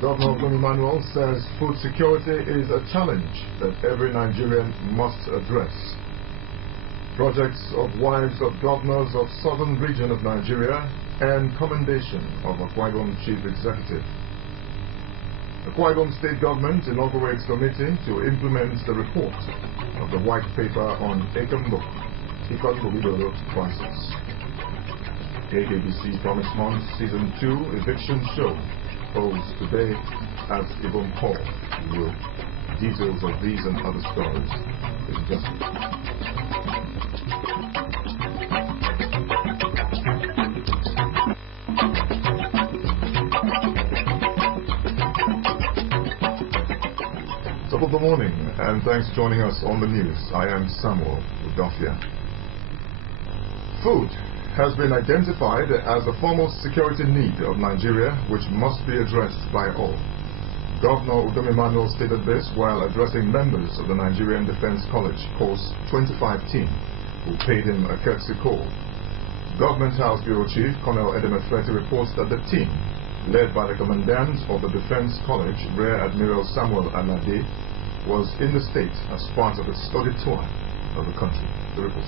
Governor Udom Emmanuel says food security is a challenge that every Nigerian must address. Projects of wives of governors of southern region of Nigeria and commendation of Akwa Ibom Chief Executive. Akwa Ibom State Government inaugurates committee to implement the report of the white paper on Ekembo crisis. KKBC Promise Month Season 2 Eviction Show holds today at Ibom Hall. Details of these and other stories in just a minute. Top of the morning, and thanks for joining us on the news. I am Samuel Udofia. Food has been identified as the foremost security need of Nigeria, which must be addressed by all. Governor Udom Emmanuel stated this while addressing members of the Nigerian Defense College Course 25 team, who paid him a courtesy call. Government House Bureau Chief Colonel Edem Efreti reports that the team, led by the Commandant of the Defense College, Rear Admiral Samuel Alade, was in the state as part of a study tour of the country. The report.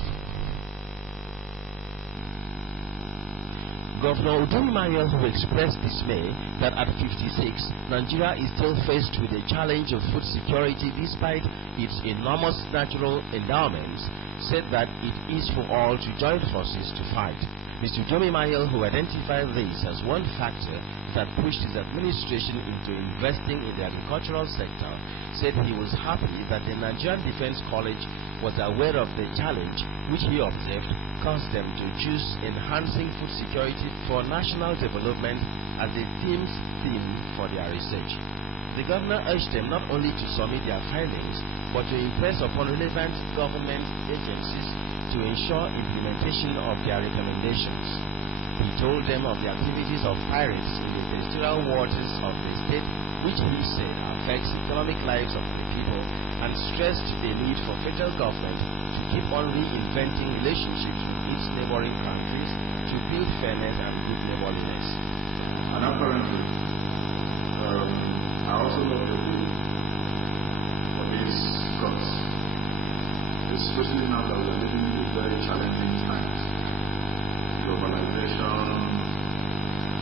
Governor Udom Emmanuel, who expressed dismay that at 56, Nigeria is still faced with the challenge of food security despite its enormous natural endowments, said that it is for all to join forces to fight. Mr. Udom Emmanuel, who identified this as one factor that pushed his administration into investing in the agricultural sector, said he was happy that the Nigerian Defense College was aware of the challenge, which he observed caused them to choose enhancing food security for national development as the team's theme for their research. The governor urged them not only to submit their findings, but to impress upon relevant government agencies to ensure implementation of their recommendations. He told them of the activities of pirates in the territorial waters of the state, which he said affects economic lives of the people, and stressed the need for federal government to keep on reinventing relationships with its neighboring countries to build fairness and good neighborliness. And apparently, I also love the rule for this because, especially now that we're living in very challenging times, globalization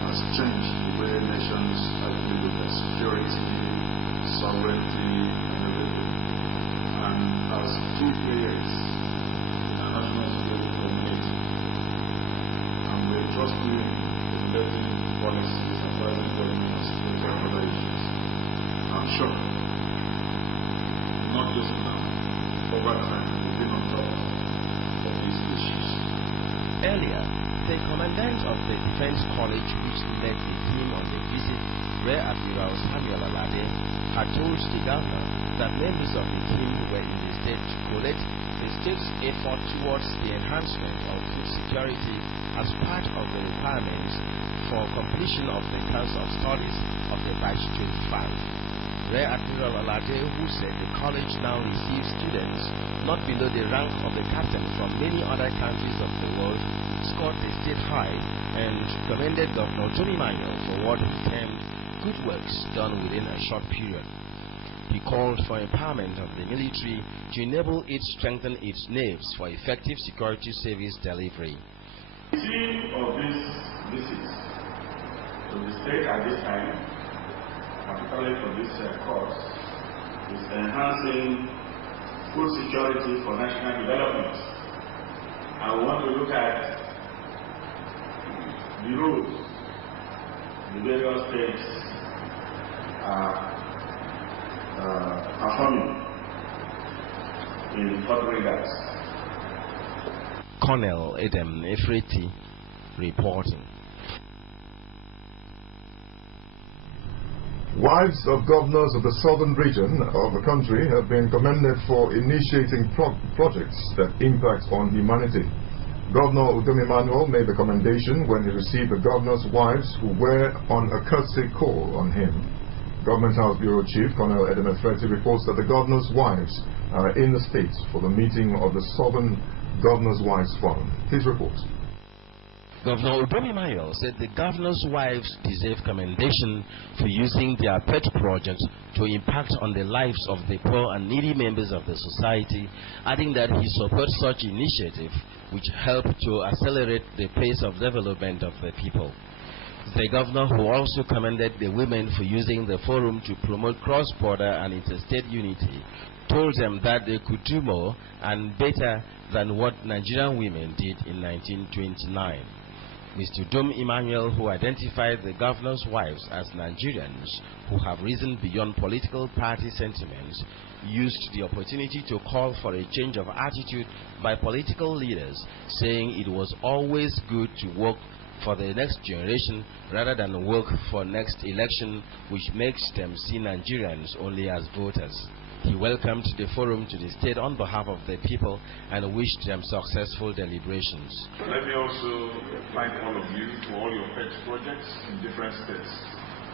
has changed the way nations are dealing with their security, sovereignty, and everything. And as key players in our national security community, and we're trusting in letting policies and advising foreign security and other issues. I'm sure, not just now, over time, we've been on top of these issues. Earlier, the commandant of the Defense College, which led the team on the visit, Rear Admiral Samuel Alade, had told the governor that members of the team were in the state to collect the state's effort towards the enhancement of food security as part of the requirements for completion of the Council of Studies of the Batch 25. Rear Admiral Alade, who said the college now receives students not below the rank of the captain from many other countries of the world, scored the state high and commended Governor Udom Emmanuel for what he termed good works done within a short period. He called for empowerment of the military to enable it strengthen its navies for effective security service delivery. The theme of this visit to the state at this time, particularly for this course, is enhancing food security for national development. I want to look at the roles the various states are performing in other regards. Colonel Edem Efreti reporting. Wives of governors of the southern region of the country have been commended for initiating projects that impact on humanity. Governor Udom Emmanuel made the commendation when he received the governor's wives who were on a courtesy call on him. Government House Bureau Chief Colonel Edem Efreti reports that the governor's wives are in the state for the meeting of the Southern Governors' Wives Forum. His report. Governor Udom Emmanuel said the governor's wives deserve commendation for using their pet project to impact on the lives of the poor and needy members of the society, adding that he supports such initiative which help to accelerate the pace of development of the people. The governor, who also commended the women for using the forum to promote cross-border and interstate unity, told them that they could do more and better than what Nigerian women did in 1929. Mr. Udom Emmanuel, who identified the governor's wives as Nigerians who have risen beyond political party sentiments, used the opportunity to call for a change of attitude by political leaders, saying it was always good to work for the next generation rather than work for next election, which makes them see Nigerians only as voters. He welcomed the forum to the state on behalf of the people and wished them successful deliberations. Let me also thank all of you for all your pet projects in different states.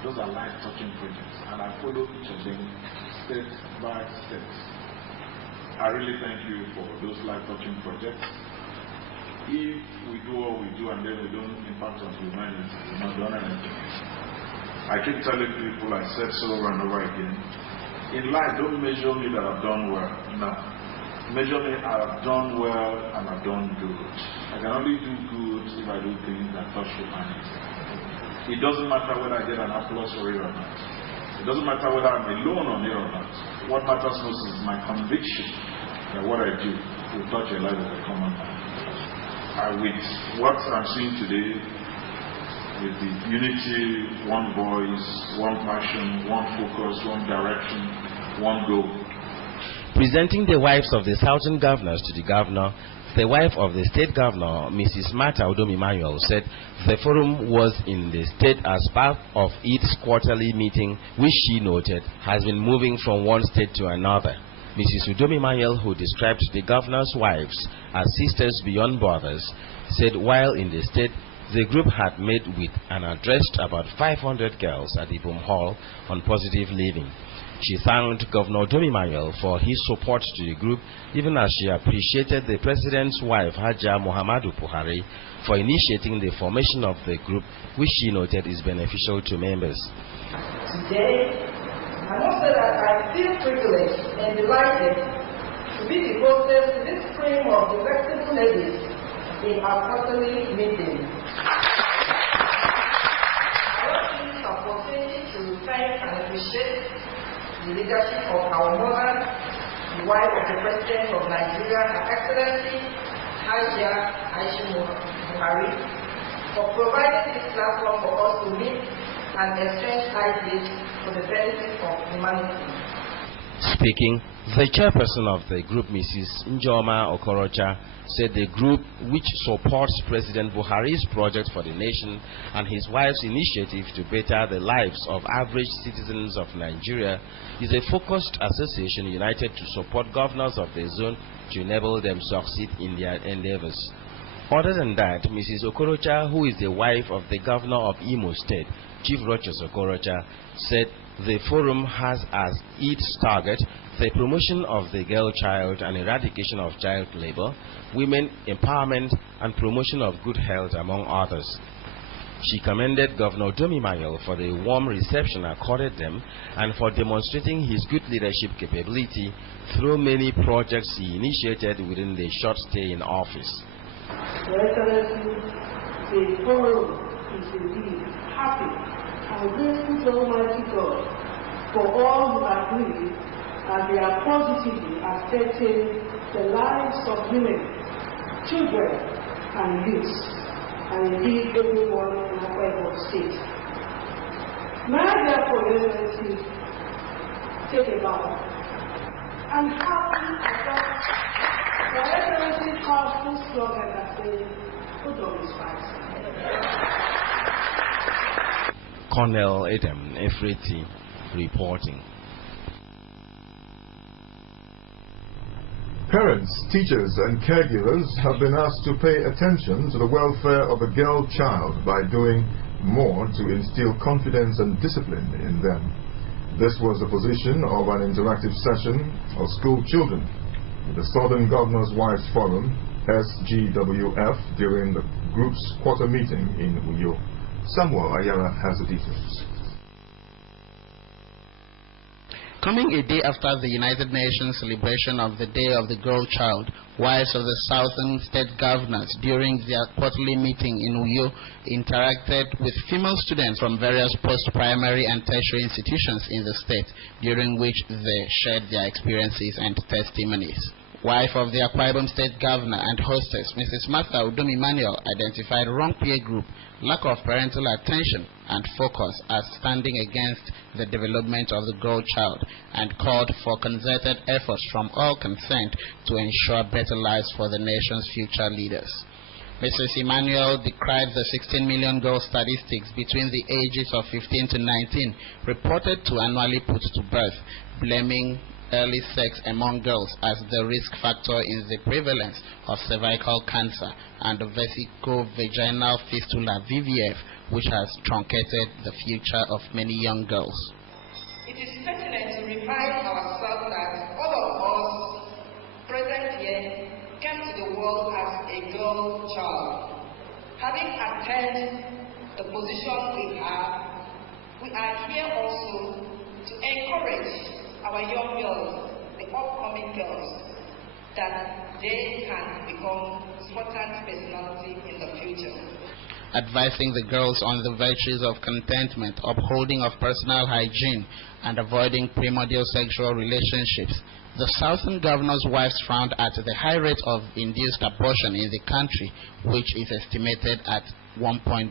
Those are life-touching projects, and I follow each of them state by state. I really thank you for those life-touching projects. If we do what we do and then we don't impact on humanity, we're not done anything. I keep telling people, I said so over and over again, in life, don't measure me that I've done well. No. Measure me I've done well and I've done good. I can only do good if I do things that touch humanity. It doesn't matter whether I get an applause for it or not. It doesn't matter whether I'm alone on it or not. What matters most is my conviction that what I do will touch a life of a common man. And with what I'm seeing today, with the unity, one voice, one passion, one focus, one direction, one goal. Presenting the wives of the southern governors to the governor, the wife of the state governor, Mrs. Martha Udom Emmanuel, said the forum was in the state as part of its quarterly meeting, which she noted has been moving from one state to another. Mrs. Udom Emmanuel, who described the governor's wives as sisters beyond borders, said while in the state, the group had met with and addressed about 500 girls at the Ibom Hall on positive living. She thanked Governor Udom Emmanuel for his support to the group, even as she appreciated the president's wife, Haja Muhammadu Buhari, for initiating the formation of the group, which she noted is beneficial to members. Today, I must say that I feel privileged and delighted to be devoted to this stream of elected ladies in our quarterly meeting. I want this opportunity to thank and appreciate the leadership of our mother, the wife of the President of Nigeria, Her Excellency Haja Aisha Buhari, for providing this platform for us to meet and exchange ideas for the benefit of humanity. Speaking, the chairperson of the group, Mrs. Njoma Okorocha, said the group, which supports President Buhari's project for the nation and his wife's initiative to better the lives of average citizens of Nigeria, is a focused association united to support governors of the zone to enable them succeed in their endeavors. Other than that, Mrs. Okorocha, who is the wife of the governor of Imo State, Chief Rochas Okorocha, said the forum has as its target the promotion of the girl child and eradication of child labor, women empowerment, and promotion of good health, among others. She commended Governor Udom Emmanuel for the warm reception accorded them and for demonstrating his good leadership capability through many projects he initiated within the short stay in office. Your Excellency, the forum is indeed happy and grateful to Almighty God for all who agree and they are positively affecting the lives of women, children, and youth, and indeed everyone in Akwa Ibom State. May I therefore, Your Excellency, take a bow and happily adopt Your Excellency's powerful slogan that says, Udom is right. Colonel Edem Efreti reporting. Parents, teachers and caregivers have been asked to pay attention to the welfare of a girl child by doing more to instill confidence and discipline in them. This was the position of an interactive session of school children with the Southern Governor's Wives Forum, SGWF, during the group's quarter meeting in Uyo. Samuel Ayara has the details. Coming a day after the United Nations celebration of the Day of the Girl Child, wives of the Southern State Governors during their quarterly meeting in Uyo interacted with female students from various post-primary and tertiary institutions in the state, during which they shared their experiences and testimonies. Wife of the Akwa Ibom State Governor and hostess, Mrs. Martha Udom Emmanuel, identified wrong peer group, lack of parental attention and focus as standing against the development of the girl child, and called for concerted efforts from all concerned to ensure better lives for the nation's future leaders. Mrs. Emmanuel decried the 16 million girl statistics between the ages of 15 to 19 reported to annually put to birth, blaming early sex among girls as the risk factor in the prevalence of cervical cancer and vesicovaginal fistula (VVF), which has truncated the future of many young girls. It is pertinent to remind ourselves that all of us present here came to the world as a girl child. Having attained the position we are here also to encourage our young girls, the upcoming girls, that they can become important personality in the future. Advising the girls on the virtues of contentment, upholding of personal hygiene, and avoiding premordial sexual relationships, the Southern Governor's wives frowned at the high rate of induced abortion in the country, which is estimated at 1.25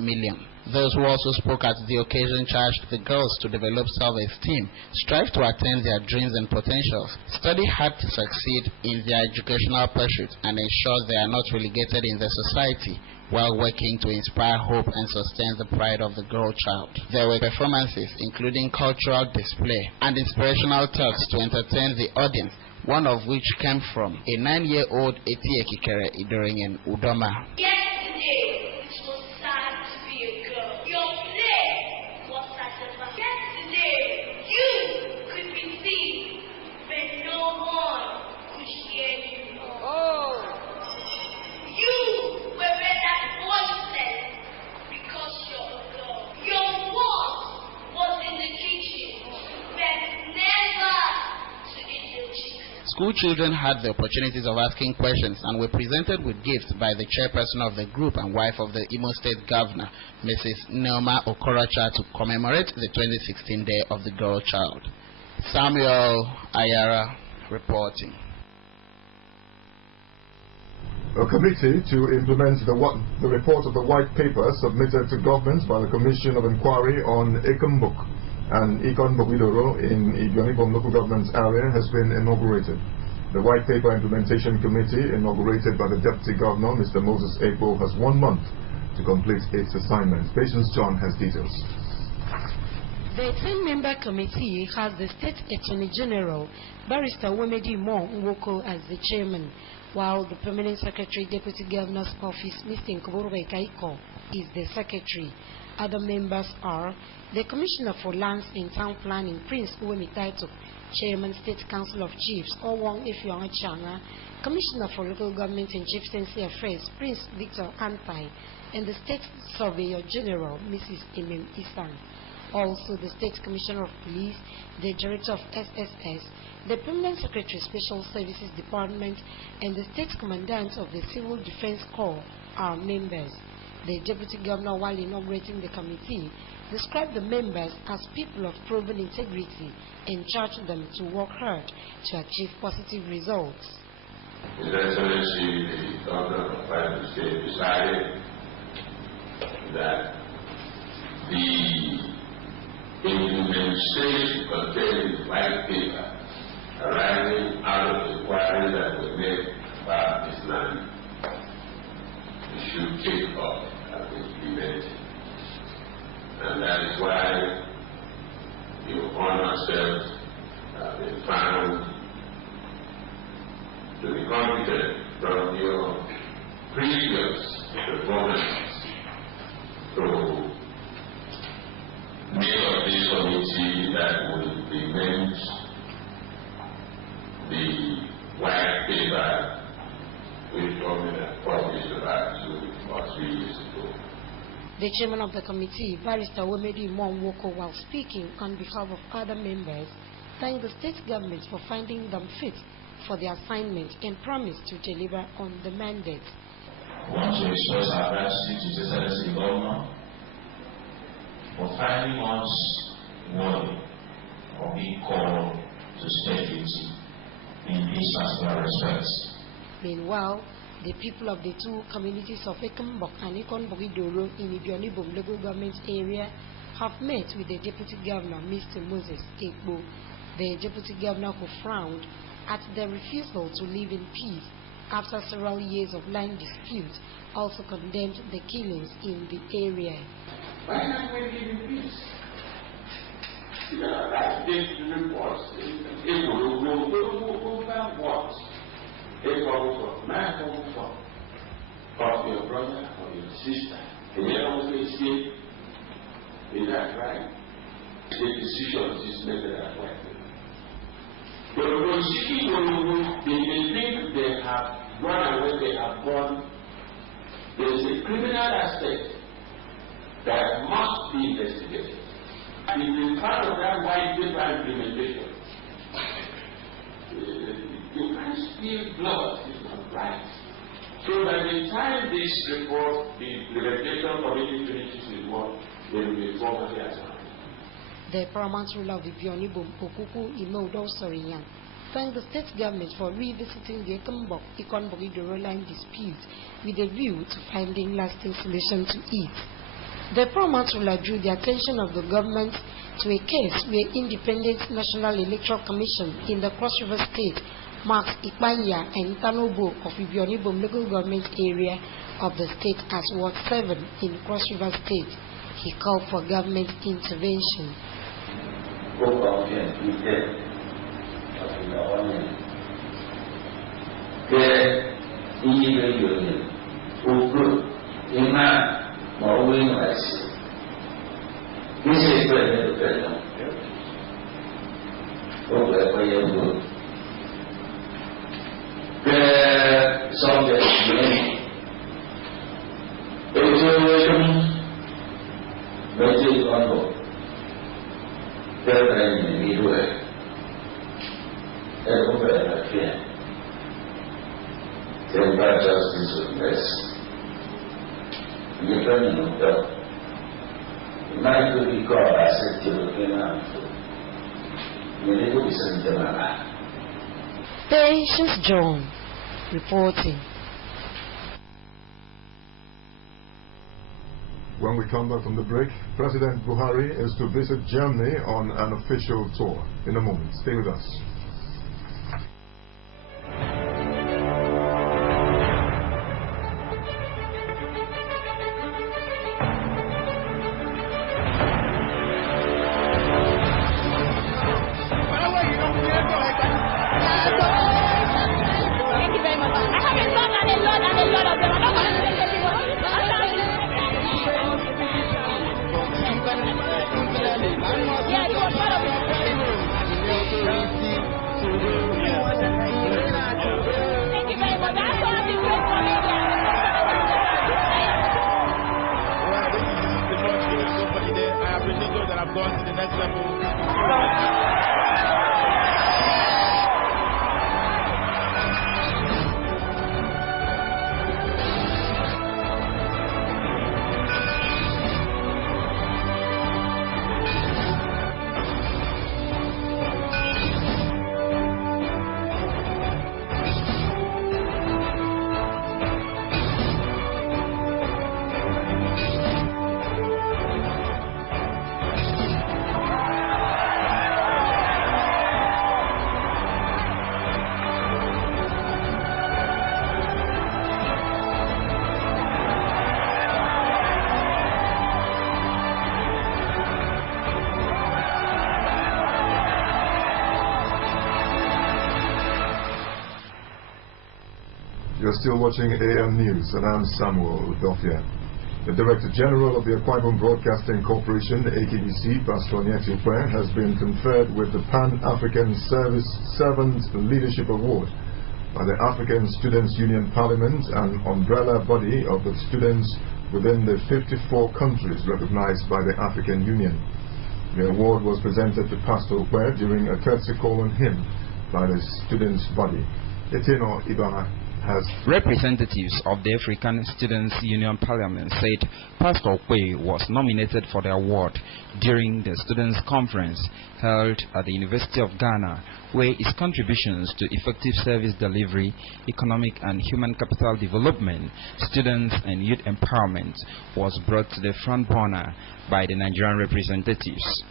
million. Those who also spoke at the occasion charged the girls to develop self-esteem, strive to attain their dreams and potentials, study hard to succeed in their educational pursuit, and ensure they are not relegated in the society, while working to inspire hope and sustain the pride of the girl child. There were performances including cultural display and inspirational talks to entertain the audience, one of which came from a 9-year-old Eti Ekikere during an Udoma. Yesterday, it was sad to be a girl. Your play was satisfying. Yesterday, you could be seen, but no one could hear you. Oh. You were rendered voiceless because you're a girl. Your work was in the kitchen, but never to eat your chicken. School children had the opportunities of asking questions and were presented with gifts by the chairperson of the group and wife of the Imo State Governor, Mrs. Neoma Okorocha, to commemorate the 2016 Day of the Girl Child. Samuel Ayara reporting. A committee to implement the report of the white paper submitted to government by the Commission of Inquiry on Ekumbuk and Ikon-Bogidoro in Ibionibom local government area has been inaugurated. The White Paper Implementation Committee, inaugurated by the Deputy Governor, Mr. Moses Ekpo, has 1 month to complete its assignment. Patience John has details. The 10-member committee has the State Attorney General, Barrister Wemedi Mo Nwoko, as the chairman, while the Permanent Secretary, Deputy Governor's Office, Mr. Nkoborwe Kaiko, is the secretary. Other members are the Commissioner for Lands and Town Planning, Prince Uwemi Taito, Chairman, State Council of Chiefs, Owong Ifeonga Changa, Commissioner for Local Government and Chieftaincy Affairs, Prince Victor Anpai, and the State Surveyor General, Mrs. Emem Isan. Also, the State Commissioner of Police, the Director of SSS, the Permanent Secretary, Special Services Department, and the State Commandant of the Civil Defense Corps are members. The Deputy Governor, while inaugurating the committee, described the members as people of proven integrity and charged them to work hard to achieve positive results. His Excellency, the Governor of the State, decided that the implementation containing the white paper arising out of the inquiries that were made about this land should take off and implement. And that is why your honor self have been found to be competent from your previous performance to make of this committee that will prevent the white paper which government published about 2 or 3 years ago. The chairman of the committee, Barrister Wemedi Mwonwoko, while speaking on behalf of other members, thanked the state government for finding them fit for the assignment and promised to deliver on the mandate. I want to express our gratitude to the Excellency Governor for finding us worthy of being called to state duty in these particular respects. Meanwhile, the people of the two communities of Ekembok and Ikonbogidoro in Ibionibom local government area have met with the Deputy Governor, Mr. Moses Ekbo. The Deputy Governor, who frowned at the refusal to live in peace after several years of land dispute, also condemned the killings in the area. Why can't we live in peace? That's big reports. It will what? It will man of your brother or your sister. And you also escape. Is that right? The decisions is made that way. But when they think they have run away, they have gone. There is a criminal aspect that must be investigated. And it is part of that white paper implementation. You can't spill blood, it's not right. So by the time this report, the implementation committee finishes with work, they will be formally assigned. The paramount ruler of Ibionibom, Okuku Imodo Soriyan, thanked the state government for revisiting the Ikonbogidoro line dispute with a view to finding lasting solution to it. The paramount ruler drew the attention of the government to a case where Independent National Electoral Commission in the Cross River State marks Ipanya and Tanobo of Ibionibom local government area of the state as Ward 7 in Cross River State. He called for government intervention. Patience John reporting. When we come back from the break, President Buhari is to visit Germany on an official tour. In a moment, stay with us. You're still watching AM News, and I'm Samuel Udofia. The Director General of the Akwa Ibom Broadcasting Corporation, AKBC, Pastor Onyeti Ukwe, has been conferred with the Pan-African Service Servant Leadership Award by the African Students' Union Parliament, an umbrella body of the students within the 54 countries recognized by the African Union. The award was presented to Pastor Ukwe during a courtesy call on him by the students' body. Etino Ibama has... Representatives of the African Students' Union Parliament said Pastor Ukwe was nominated for the award during the students' conference held at the University of Ghana, where his contributions to effective service delivery, economic and human capital development, students and youth empowerment was brought to the front burner by the Nigerian representatives.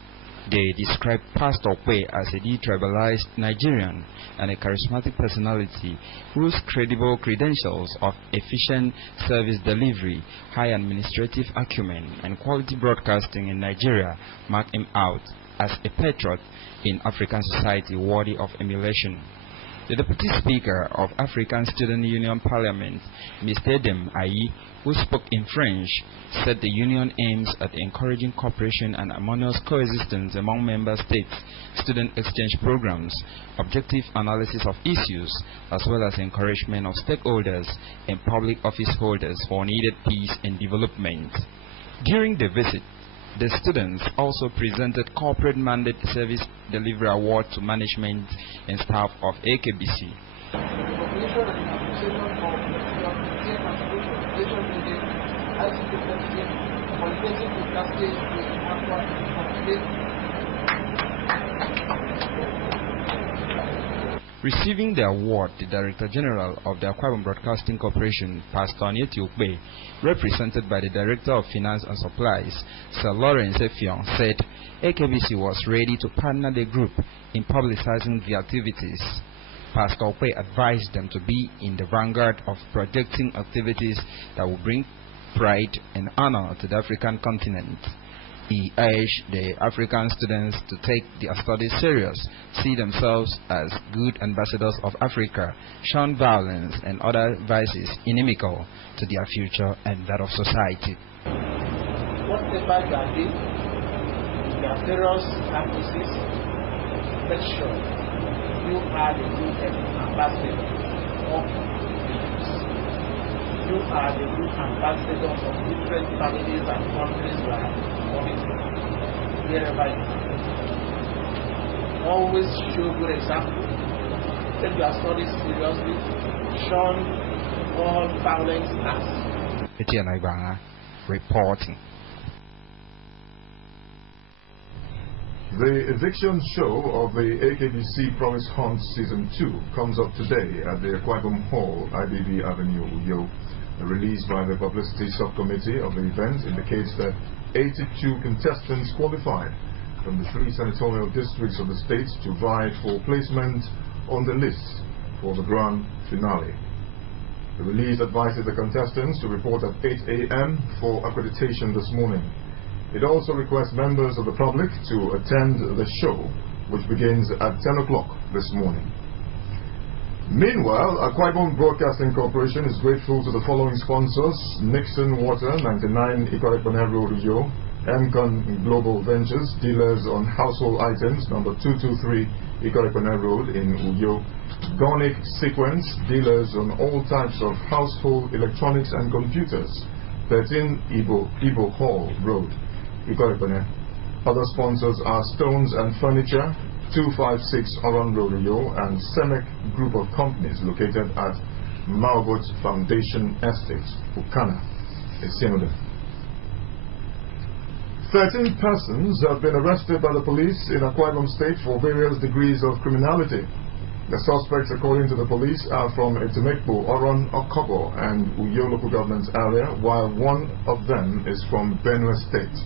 They described Pastor Ukwe as a detribalized Nigerian and a charismatic personality whose credible credentials of efficient service delivery, high administrative acumen, and quality broadcasting in Nigeria mark him out as a patriot in African society worthy of emulation. The Deputy Speaker of African Student Union Parliament, Mr. Edem Ayi, who spoke in French, said the union aims at encouraging cooperation and harmonious coexistence among member states, student exchange programs, objective analysis of issues, as well as encouragement of stakeholders and public office holders for needed peace and development. During the visit, the students also presented Corporate Mandate Service Delivery Award to management and staff of AKBC. Receiving the award, the Director General of the Akwa Ibom Broadcasting Corporation, Pastor Onyeti Ukwe, represented by the Director of Finance and Supplies, Sir Lawrence Effiong, said AKBC was ready to partner the group in publicizing the activities. Pastor Ukwe advised them to be in the vanguard of projecting activities that will bring pride and honor to the African continent. He urged the African students to take their studies serious, see themselves as good ambassadors of Africa, shun violence and other vices inimical to their future and that of society. Whatever you are doing, there are various campuses, make sure you are the good ambassador of the youth. You are the good ambassador of different families and countries you are wherever you are. Always show good example. Take your studies seriously. Shun all violence acts. Etienne Ibanga reporting. The eviction show of the AKBC Promise Hunt Season 2 comes up today at the Akwa Ibom Hall, IBB Avenue, Uyo. A release by the Publicity Subcommittee of the event indicates that 82 contestants qualified from the 3 senatorial districts of the state to vie for placement on the list for the grand finale. The release advises the contestants to report at 8 a.m. for accreditation this morning. It also requests members of the public to attend the show, which begins at 10 o'clock this morning. Meanwhile, Akwa Ibom Broadcasting Corporation is grateful to the following sponsors: Nixon Water, 99 Ikot Ekpene Road, Uyo; Mcon Global Ventures, dealers on household items, number 223 Ikot Ekpene Road in Uyo; Gonic Sequence, dealers on all types of household electronics and computers, 13 Ibo Hall Road, Ikot Ekpene. Other sponsors are Stones and Furniture, 256 Oron Road, Uyo, and Semek Group of Companies located at Malbot Foundation Estate, Ukana, Esinoda. 13 persons have been arrested by the police in Akwa Ibom State for various degrees of criminality. The suspects, according to the police, are from Etimekbo, Oron, Okobo, and Uyo local government area, while one of them is from Benue State.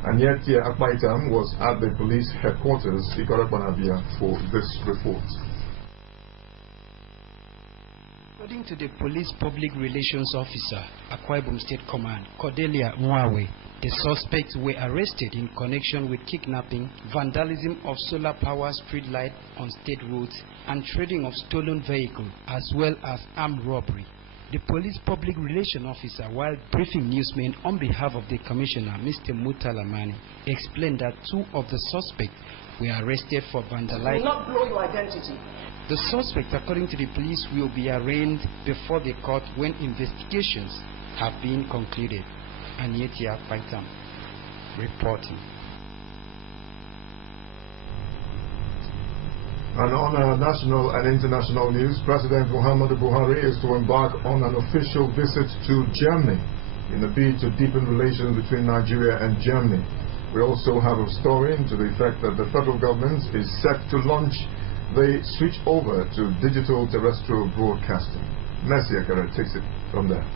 Anyetia Akpaitam was at the police headquarters, Ikot Ekpene, for this report. According to the Police Public Relations Officer, Akwa Ibom State Command, Cordelia Mwawe, the suspects were arrested in connection with kidnapping, vandalism of solar power street light on state roads, and trading of stolen vehicles, as well as armed robbery. The Police Public Relations Officer, while briefing newsmen on behalf of the Commissioner, Mr. Mutalamani, explained that 2 of the suspects were arrested for vandalizing. Will not blow your identity. The suspects, according to the police, will be arraigned before the court when investigations have been concluded. Anietia Paitam reporting. And on national and international news, President Muhammadu Buhari is to embark on an official visit to Germany in a bid to deepen relations between Nigeria and Germany. We also have a story to the effect that the federal government is set to launch the switch over to digital terrestrial broadcasting. Mercy Akara takes it from there.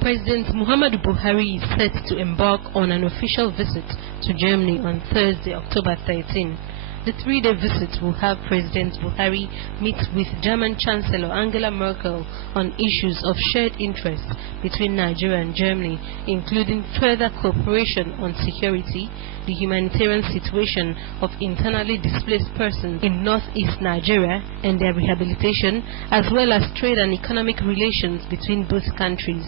President Muhammadu Buhari is set to embark on an official visit to Germany on Thursday, October 13. The 3-day visit will have President Buhari meet with German Chancellor Angela Merkel on issues of shared interest between Nigeria and Germany, including further cooperation on security, the humanitarian situation of internally displaced persons in northeast Nigeria and their rehabilitation, as well as trade and economic relations between both countries.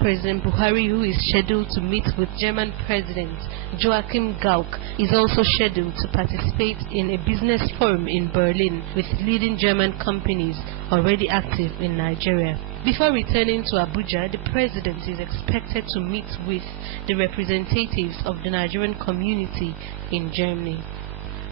President Buhari, who is scheduled to meet with German President Joachim Gauck, is also scheduled to participate in a business forum in Berlin with leading German companies already active in Nigeria. Before returning to Abuja, the President is expected to meet with the representatives of the Nigerian community in Germany.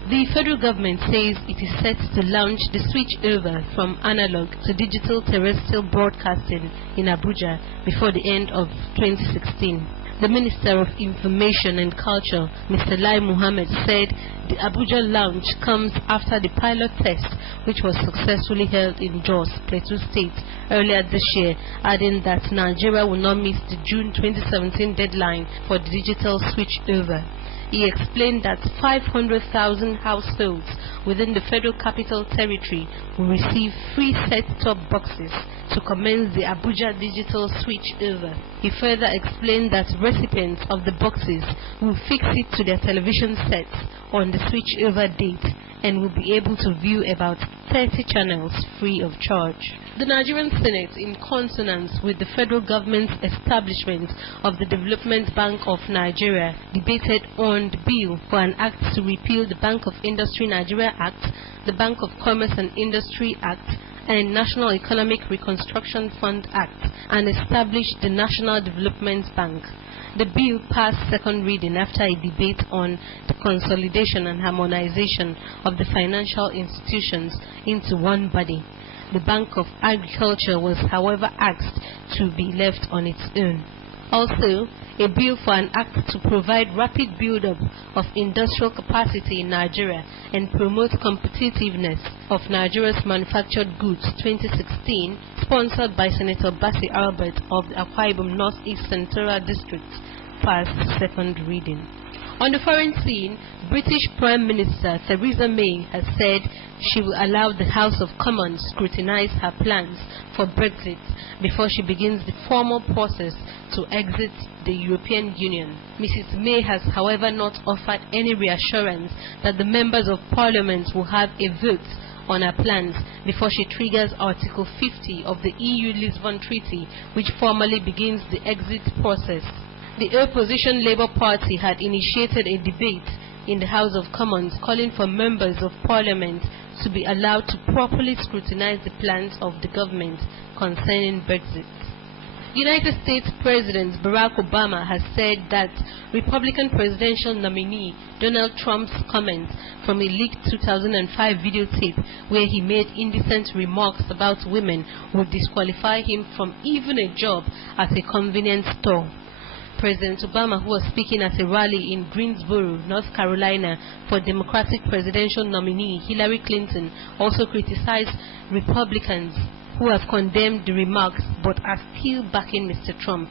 The federal government says it is set to launch the switch over from analog to digital terrestrial broadcasting in Abuja before the end of 2016. The Minister of Information and Culture, Mr. Lai Mohammed, said the Abuja launch comes after the pilot test, which was successfully held in Jos, Plateau State, earlier this year, adding that Nigeria will not miss the June 2017 deadline for the digital switch over. He explained that 500,000 households within the Federal Capital Territory will receive free set-top boxes to commence the Abuja digital switch over. He further explained that recipients of the boxes will fix it to their television sets on the switch over date and will be able to view about 30 channels free of charge. The Nigerian Senate, in consonance with the federal government's establishment of the Development Bank of Nigeria, debated on the bill for an act to repeal the Bank of Industry Nigeria Act, the Bank of Commerce and Industry Act, and National Economic Reconstruction Fund Act, and establish the National Development Bank. The bill passed second reading after a debate on the consolidation and harmonization of the financial institutions into one body. The Bank of Agriculture was, however, asked to be left on its own. Also, a bill for an act to provide rapid build-up of industrial capacity in Nigeria and promote competitiveness of Nigeria's manufactured goods 2016, sponsored by Senator Bassi Albert of the Akwa Ibom Northeast Senatorial District, passed second reading. On the foreign scene, British Prime Minister Theresa May has said she will allow the House of Commons scrutinize her plans for Brexit before she begins the formal process to exit the European Union. Mrs. May has, however, not offered any reassurance that the members of Parliament will have a vote on her plans before she triggers Article 50 of the EU Lisbon Treaty, which formally begins the exit process. The opposition Labour Party had initiated a debate in the House of Commons calling for members of Parliament to be allowed to properly scrutinize the plans of the government concerning Brexit. United States President Barack Obama has said that Republican presidential nominee Donald Trump's comments from a leaked 2005 videotape where he made indecent remarks about women would disqualify him from even a job at a convenience store. President Obama, who was speaking at a rally in Greensboro, North Carolina, for Democratic presidential nominee Hillary Clinton, also criticized Republicans who have condemned the remarks but are still backing Mr. Trump.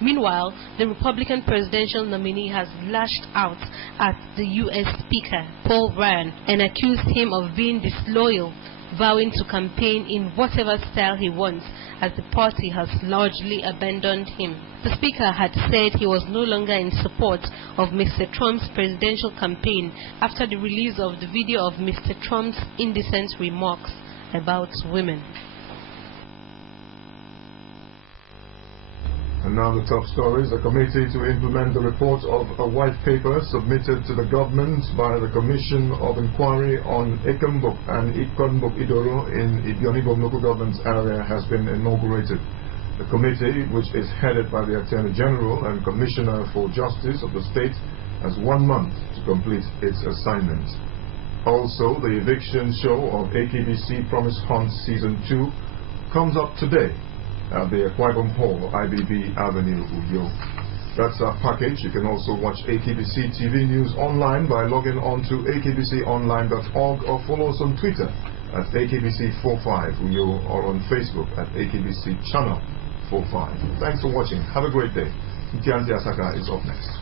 Meanwhile, the Republican presidential nominee has lashed out at the U.S. Speaker, Paul Ryan, and accused him of being disloyal vowing to campaign in whatever style he wants, as the party has largely abandoned him. The speaker had said he was no longer in support of Mr. Trump's presidential campaign after the release of the video of Mr. Trump's indecent remarks about women. And now the top stories. A committee to implement the report of a white paper submitted to the government by the Commission of Inquiry on Ikembok and Ikonbok Idoro in Ibionibom local government area has been inaugurated. The committee, which is headed by the Attorney General and Commissioner for Justice of the state, has 1 month to complete its assignment. Also, the eviction show of AKBC Promise Hunt Season 2 comes up today at the Akwa Ibom Hall, IBB Avenue, Uyo. That's our package. You can also watch AKBC TV News online by logging on to akbconline.org or follow us on Twitter at AKBC45 Uyo or on Facebook at AKBC Channel 45. Thanks for watching. Have a great day. Nkianzi Asaka is up next.